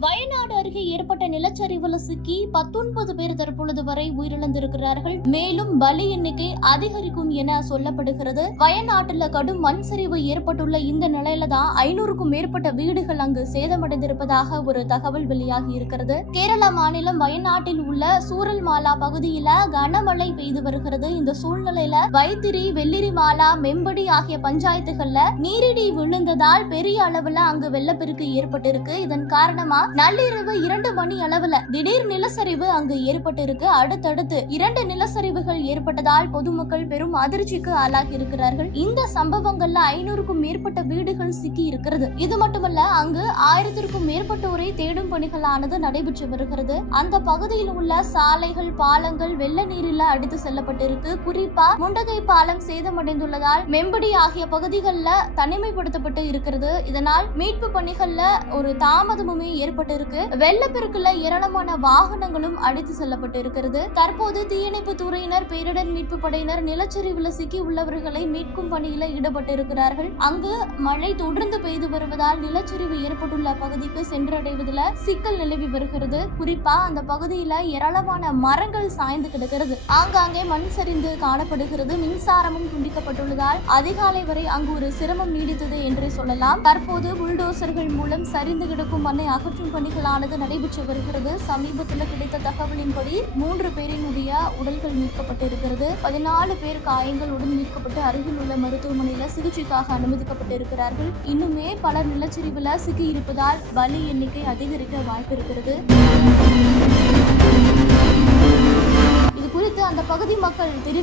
வயநாடு அருகே ஏற்பட்ட நிலச்சரிவுல சிக்கி பத்தொன்பது பேர் தற்பொழுது வரை உயிரிழந்திருக்கிறார்கள். மேலும் பலி எண்ணிக்கை அதிகரிக்கும் என சொல்லப்படுகிறது. வயநாட்டுல கடும் மண் சரிவு ஏற்பட்டுள்ள இந்த நிலையில தான் ஐநூறுக்கும் மேற்பட்ட வீடுகள் அங்கு சேதமடைந்திருப்பதாக ஒரு தகவல் வெளியாகி இருக்கிறது. கேரளா மாநிலம் வயநாட்டில் உள்ள சூரல்மாலா பகுதியில கனமழை பெய்து வருகிறது. இந்த சூழ்நிலையில வைத்திரி வெள்ளிரிமாலா மெம்படி ஆகிய பஞ்சாயத்துகள்ல நீரிடி விழுந்ததால் பெரிய அளவுல அங்கு வெள்ளப்பெருக்கு ஏற்பட்டிருக்கு. இதன் காரணமா நள்ளிரவு இரண்டு மணி அளவுல திடீர் நிலச்சரிவு அங்கு ஏற்பட்டிருக்கு. அடுத்தடுத்து இரண்டு நிலச்சரிவுகள் ஏற்பட்டதால் பொதுமக்கள் பெரும் அதிர்ச்சிக்கு ஆளாகி இருக்கிறார்கள் இந்த சம்பவங்கள்ல ஐநூறுக்கும் மேற்பட்ட வீடுகள் சிக்கி இருக்கிறது இது மட்டுமல்ல அங்கு ஆயிரத்திற்கும் மேற்பட்டோரை தேடும் பணிகளானது நடைபெற்று வருகிறது. அந்த பகுதியில் உள்ள சாலைகள் பாலங்கள் வெள்ள நீரில் அடித்து செல்லப்பட்டிருக்கு. குறிப்பா முண்டகை பாலம் சேதமடைந்துள்ளதால் மெம்படி ஆகிய பகுதிகளில் தனிமைப்படுத்தப்பட்டு இருக்கிறது. இதனால் மீட்பு பணிகள்ல ஒரு தாமதமுமே செய்யப்பட்டிருக்கு வெள்ளப்பெருக்குல ஏராளமான வாகனங்களும் அடித்து செல்லப்பட்டு இருக்கிறது தற்போது தீயணைப்பு துறையினர் பேரிடர் மீட்பு படையினர் நிலச்சரிவுல சிக்கி உள்ளவர்களை மீட்கும் பணியில ஈடுபட்டு இருக்கிறார்கள் அங்கு மழை தொடர்ந்து பெய்து வருவதால் நிலச்சரிவு ஏற்பட்டுள்ள பகுதிக்கு சென்றடைவதில் சிக்கல் நிலவி வருகிறது. குறிப்பா அந்த பகுதியில ஏராளமான மரங்கள் சாய்ந்து கிடக்கிறது. ஆங்காங்கே மண் சரிந்து காணப்படுகிறது. மின்சாரமும் துண்டிக்கப்பட்டுள்ளதால் அதிகாலை வரை அங்கு ஒரு சிரமம் நீடித்தது என்றே சொல்லலாம். தற்போது புல்டோசர்கள் மூலம் சரிந்து கிடக்கும் மண்ணை அகற்றும் பணிகளானது நடைபெற்று வருகிறது. சமீபத்தில் கிடைத்த தகவலின்படி மூன்று பேரினுடைய உடல்கள் மீட்கப்பட்டிருக்கிறது. பதினாலு பேர் காயங்களுடன் மீட்கப்பட்டு அருகில் உள்ள மருத்துவமனையில் சிகிச்சைக்காக அனுமதிக்கப்பட்டு இருக்கிறார்கள் இன்னுமே பலர் நிலச்சரிவில் சிக்கி இருப்பதால் பலி எண்ணிக்கை அதிகரிக்க வாய்ப்பு இருக்கிறது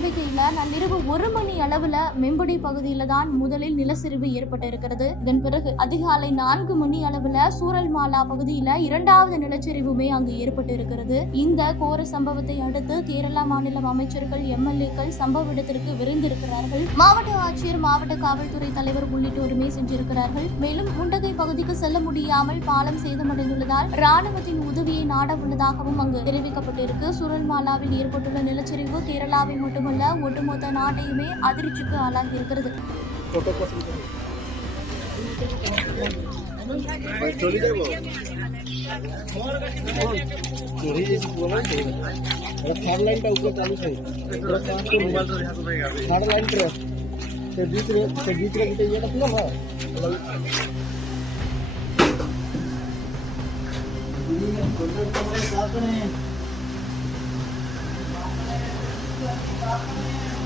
மக்கள் நள்ளிரவு ஒரு மணி அளவுல மெம்படி பகுதியில தான் முதலில் நிலச்சரிவு ஏற்பட்டிருக்கிறது. இதன் பிறகு அதிகாலை நான்கு மணி அளவுல சூரல்மாலா பகுதியில இரண்டாவது நிலச்சரிவுமே அங்கு ஏற்பட்டு இருக்கிறது இந்த கோர சம்பவத்தை அடுத்து கேரளா மாநிலம் அமைச்சர்கள் எம்எல்ஏக்கள் சம்பவ இடத்திற்கு விரைந்திருக்கிறார்கள். மாவட்ட ஆட்சியர் மாவட்ட காவல்துறை தலைவர் உள்ளிட்டோருமே சென்றிருக்கிறார்கள். மேலும் முண்டகை பகுதிக்கு செல்ல முடியாமல் பாலம் சேதமடைந்துள்ளதால் ராணுவத்தின் உதவியை நாட உள்ளதாகவும் அங்கு தெரிவிக்கப்பட்டிருக்கு. சுரல்மாலாவில் ஏற்பட்டுள்ள நிலச்சரிவு கேரளாவை மட்டுமல்ல உள்ள ஒட்டுமொத்த நாட்டையுமே அதிர்ச்சிக்கு ஆளாகி இருக்கிறது Thank you. いいよ。